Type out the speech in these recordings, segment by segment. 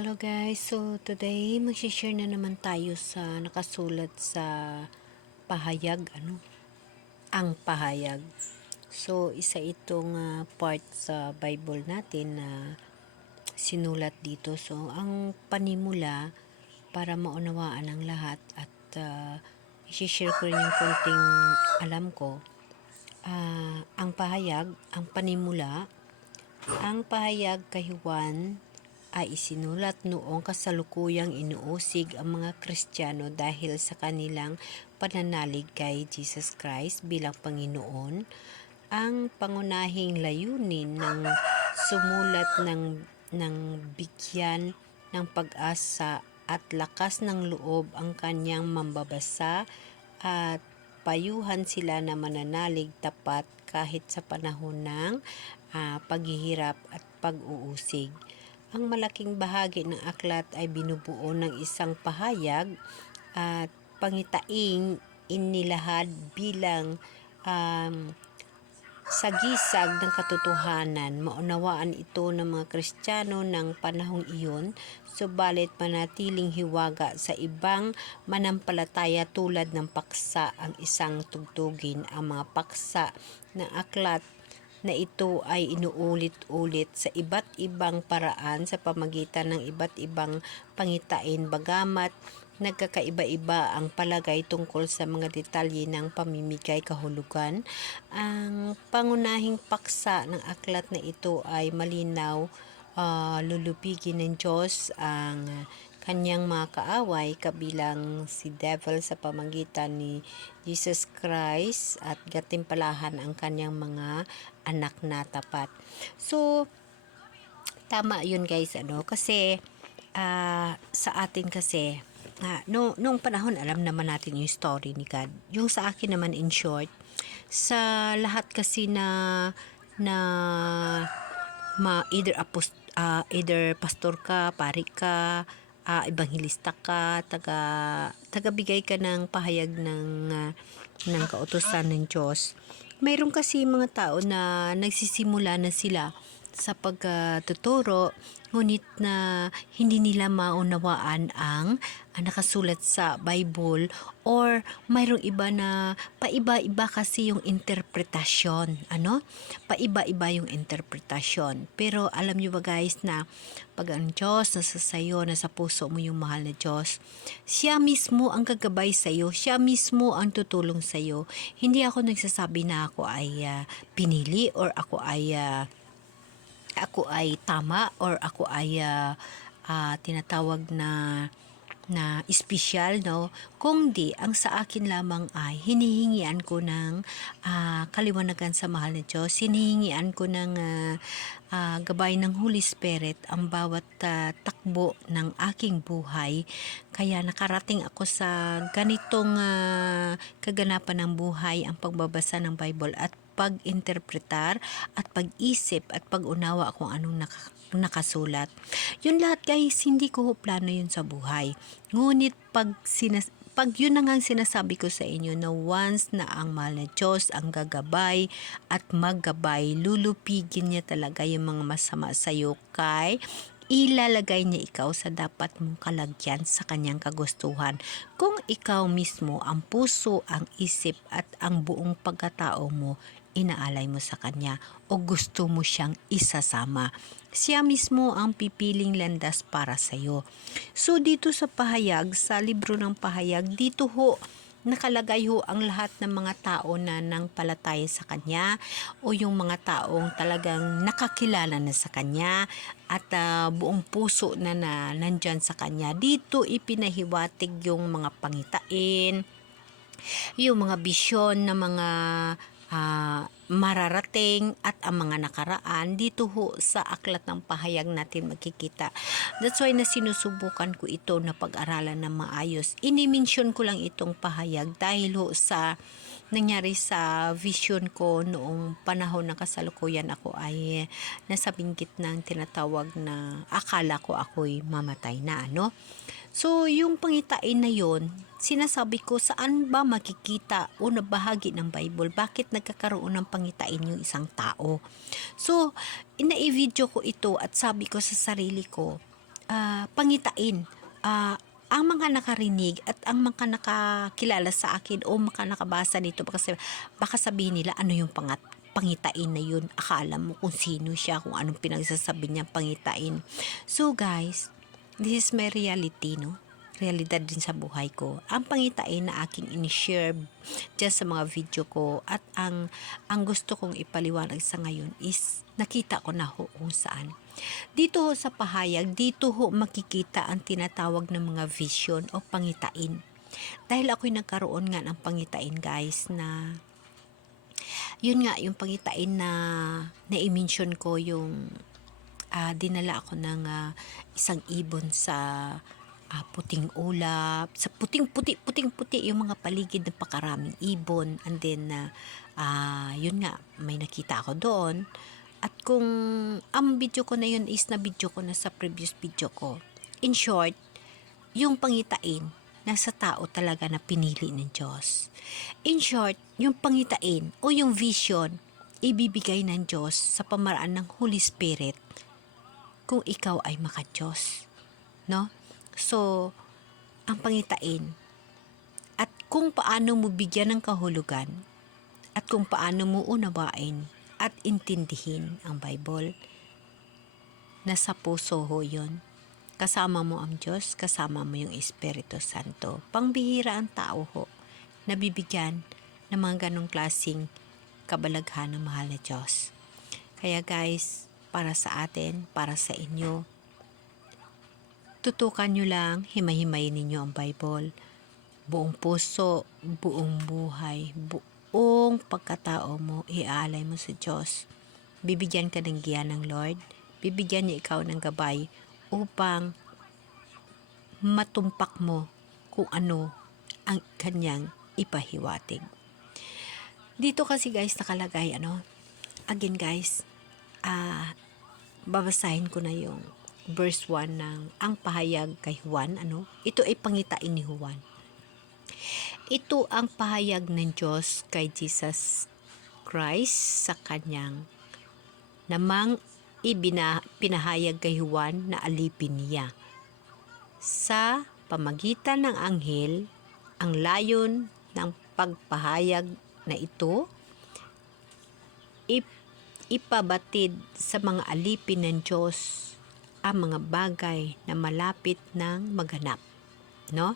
Hello guys, so today mag-share na naman tayo sa nakasulat sa pahayag, ang pahayag. So isa itong part sa Bible natin na sinulat dito. So ang panimula para maunawaan ng lahat at i-share ko rin yung konting alam ko. Ang pahayag, ang panimula, ang pahayag kay Juan ay isinulat noong kasalukuyang inuusig ang mga Kristiyano dahil sa kanilang pananalig kay Jesus Christ bilang Panginoon. Ang pangunahing layunin ng sumulat ng bigyan ng pag-asa at lakas ng loob ang kanyang mambabasa at payuhan sila na mananalig tapat kahit sa panahon ng paghihirap at pag-uusig. Ang malaking bahagi ng aklat ay binubuo ng isang pahayag at pangitaing inilahad bilang sagisag ng katotohanan. Maunawaan ito ng mga Kristiyano ng panahong iyon, subalit manatiling hiwaga sa ibang manampalataya tulad ng paksa ang isang tugtugin. Ang mga paksa ng aklat na ito ay inuulit-ulit sa iba't ibang paraan sa pamagitan ng iba't ibang pangitain, bagamat nagkakaiba-iba ang palagay tungkol sa mga detalye ng pamimigay kahulugan. Ang pangunahing paksa ng aklat na ito ay malinaw, lulupigin ng Diyos ang kanyang mga kaaway kabilang si devil sa pamagitan ni Jesus Christ at gatimpalahan ang kanyang mga anak na tapat. So tama yun guys, kasi sa atin kasi nung panahon alam naman natin yung story ni God. Yung sa akin naman in short, sa lahat kasi na either pastor ka, pari ka, ebanghilista ka, tagabigay ka ng pahayag ng kautusan ng Diyos. Mayroon kasi mga tao na nagsisimula na sila sa pagtuturo, ngunit na hindi nila maunawaan ang nakasulat sa Bible, or mayroong iba na paiba-iba kasi yung interpretasyon, paiba-iba yung interpretasyon. Pero alam nyo ba guys na pag ang Diyos nasa sayo, nasa puso mo yung mahal na Diyos, siya mismo ang gagabay sayo, siya mismo ang tutulong sayo. Hindi ako nagsasabi na ako ay pinili, or ako ay tama, or ako ay tinatawag na espesyal, kung di, ang sa akin lamang ay hinihingian ko ng kaliwanagan sa mahal na Diyos, hinihingian ko ng gabay ng Holy Spirit ang bawat takbo ng aking buhay, kaya nakarating ako sa ganitong kaganapan ng buhay, ang pagbabasa ng Bible at pag-interpretar at pag-isip at pag-unawa kung anong nakasulat. Yun lahat guys, hindi ko plano yun sa buhay. Ngunit pag yun na nga sinasabi ko sa inyo, na once na ang mahal na Diyos ang gagabay at maggabay, lulupigin niya talaga yung mga masama sa iyo, ilalagay niya ikaw sa dapat mong kalagyan sa kanyang kagustuhan. Kung ikaw mismo, ang puso, ang isip at ang buong pagkatao mo, inaalay mo sa kanya o gusto mo siyang isasama, siya mismo ang pipiling landas para sa iyo. So dito sa pahayag, sa libro ng pahayag, dito nakalagay ang lahat ng mga tao na nangpalataya sa kanya, o yung mga taong talagang nakakilala na sa kanya at buong puso na nandyan sa kanya. Dito ipinahiwatig yung mga pangitain, yung mga bisyon na mga mararating at ang mga nakaraan. Dito sa aklat ng pahayag natin makikita. That's why na sinusubukan ko ito na pag-aralan ng maayos. Inimensyon ko lang itong pahayag dahil sa nangyari sa vision ko noong panahon ng kasalukuyan. Ako ay nasa binggit ng tinatawag na akala ko ako'y mamatay na, So, yung pangitain na yon, sinasabi ko, saan ba makikita o na bahagi ng Bible? Bakit nagkakaroon ng pangitain yung isang tao? So, ina-video ko ito at sabi ko sa sarili ko, pangitain. Ang mga nakarinig at ang mga nakakilala sa akin o mga nakabasa nito, baka sabihin nila ano yung pangitain na yun. Akala mo kung sino siya, kung anong pinagsasabi niya pangitain. So guys, this is my reality, no? Realidad din sa buhay ko. Ang pangitain na aking in-share dyan sa mga video ko at ang gusto kong ipaliwanag sa ngayon is nakita ko na ho kung saan. Dito ho sa pahayag, dito ho makikita ang tinatawag ng mga vision o pangitain. Dahil ako'y nagkaroon nga ng pangitain guys na yun nga yung pangitain na na-mention ko yung dinala ako ng isang ibon sa puting ulap, sa puting-puti yung mga paligid ng pakaraming ibon, and then yun nga, may nakita ako doon. At kung ang video ko na yun is na video ko na sa previous video ko, in short, yung pangitain nasa tao talaga na pinili ng Diyos. In short, yung pangitain o yung vision ibibigay ng Diyos sa pamaraan ng Holy Spirit kung ikaw ay maka-Diyos, no? So, ang pangitain at kung paano mo bigyan ng kahulugan at kung paano mo unawain at intindihin ang Bible, nasa puso ho yun. Kasama mo ang Diyos, kasama mo yung Espiritu Santo. Pangbihira ang tao ho, nabibigyan ng mga ganong klaseng kabalaghan ng mahal na Diyos. Kaya guys, para sa atin, para sa inyo, tutukan nyo lang, himay-himayin ninyo ang Bible. Buong puso, buong buhay, buong pagkatao mo, iaalay mo sa Diyos. Bibigyan ka ng giya ng Lord. Bibigyan niya ikaw ng gabay upang matumpak mo kung ano ang kanyang ipahiwatig. Dito kasi guys nakalagay again guys, babasahin ko na yung verse 1 ng ang pahayag kay Juan. Ito ay pangitain ni Juan. Ito ang pahayag ng Diyos kay Jesus Christ sa kanyang namang pinahayag kay Juan na alipin niya. Sa pamagitan ng anghel, ang layon ng pagpahayag na ito ipabatid sa mga alipin ng Diyos ang mga bagay na malapit ng maganap, no?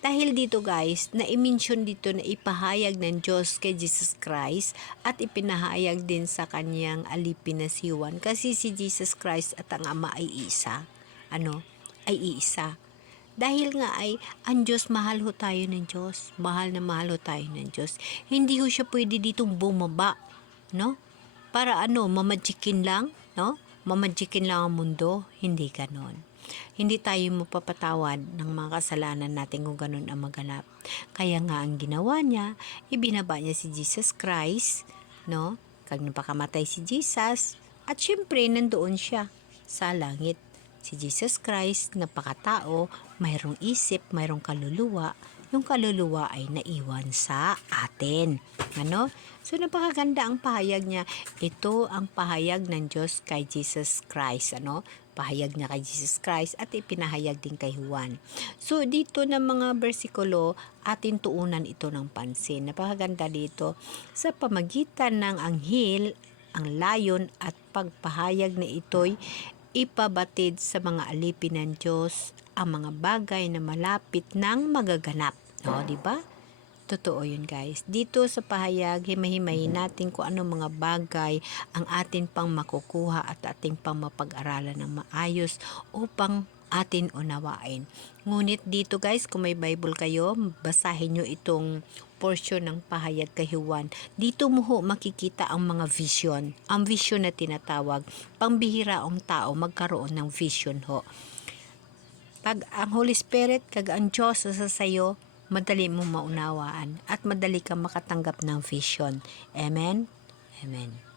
Dahil dito guys, na-mention dito na ipahayag ng Diyos kay Jesus Christ at ipinahayag din sa kanyang alipin na si Juan, kasi si Jesus Christ at ang Ama ay isa. Ay iisa. Dahil nga ay ang Diyos, mahal ho tayo ng Diyos. Mahal na mahal ho tayo ng Diyos. Hindi ho siya pwede ditong bumaba, no? Para mamajikin lang, no? Mamajikin lang ang mundo. Hindi ganon. Hindi tayo mapapatawad ng mga kasalanan natin kung ganon ang maganap. Kaya nga ang ginawa niya, ibinaba niya si Jesus Christ, no? Kag napakamatay si Jesus, at syempre nandoon siya sa langit. Si Jesus Christ, napakatao, mayroong isip, mayroong kaluluwa. Yung kaluluwa ay naiwan sa atin. So napakaganda ang pahayag niya. Ito ang pahayag ng Diyos kay Jesus Christ. Pahayag niya kay Jesus Christ at ipinahayag din kay Juan. So dito na mga bersikulo, atin tuunan ito ng pansin. Napakaganda dito. Sa pamagitan ng anghel, ang layon at pagpahayag na ito'y ipabatid sa mga alipin ng Diyos ang mga bagay na malapit ng magaganap. Diba? Totoo yun guys. Dito sa pahayag, himay-himayin natin kung anong mga bagay ang atin pang makukuha at ating pang mapag-aralan ng maayos upang atin unawain. Ngunit dito guys, kung may Bible kayo, basahin nyo itong portion ng pahayag kay Juan. Dito mo ho makikita ang mga vision. Ang vision na tinatawag, pangbihira ang tao magkaroon ng vision ho. Pag ang Holy Spirit, kag ang Diyos sa sayo, madali mo maunawaan at madali kang makatanggap ng vision. Amen? Amen.